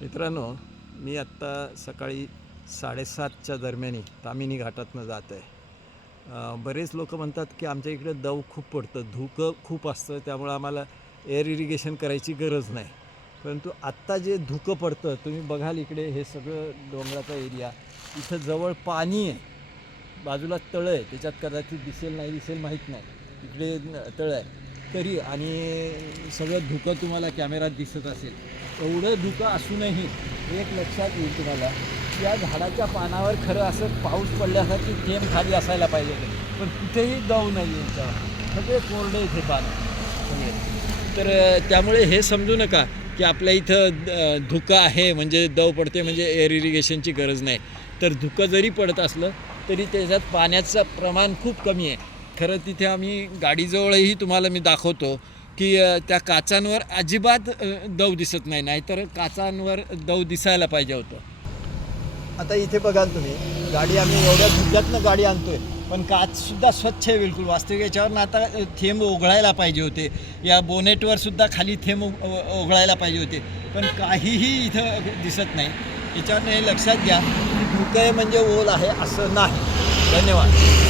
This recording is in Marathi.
मित्रांनो, मी आत्ता सकाळी 7:30च्या दरम्यान ताम्हिणी घाटातनं जात आहे. बरेच लोक म्हणतात की आमच्या इकडे दव खूप पडतं, धुकं खूप असतं, त्यामुळं आम्हाला एअर इरिगेशन करायची गरज नाही. परंतु आत्ता जे धुकं पडतं, तुम्ही बघाल इकडे हे सगळं डोंगराचा एरिया, इथं जवळ पाणी आहे, बाजूला तळं आहे, त्याच्यात कदाचित दिसेल नाही दिसेल माहीत नाही, इकडे तळं आहे तरी, आणि सगळं धुकं तुम्हाला कॅमेरात दिसत असेल. एवढं धुकं असूनही एक लक्षात येईल तुम्हाला, या झाडाच्या पानावर खरं असं पाऊस पडल्यासारखी थेंब खाली असायला पाहिजे, पण कुठेही दव नाही यांच्यावर, सगळे कोरडे इथे पानं सगळे. तर त्यामुळे हे समजू नका की आपल्या इथं धुकं आहे म्हणजे दव पडते म्हणजे एअर इरिगेशनची गरज नाही. तर धुकं जरी पडत असलं तरी त्याच्यात पाण्याचं प्रमाण खूप कमी आहे. खरं तिथे आम्ही गाडीजवळही तुम्हाला मी दाखवतो की त्या काचांवर अजिबात दव दिसत नाही, नाहीतर काचांवर दव दिसायला पाहिजे होतं. आता इथे बघाल तुम्ही, गाडी आम्ही एवढ्या धुक्यातनं गाडी आणतोय, पण काचसुद्धा स्वच्छ आहे बिलकुल. वास्तविक याच्यावर आता थेंब ओघळायला पाहिजे होते, या बोनेटवर सुद्धा खाली थेंब ओघळायला पाहिजे होते, पण काहीही इथं दिसत नाही. याच्यावरनं हे लक्षात घ्या की धुकं म्हणजे ओल आहे असं नाही. धन्यवाद.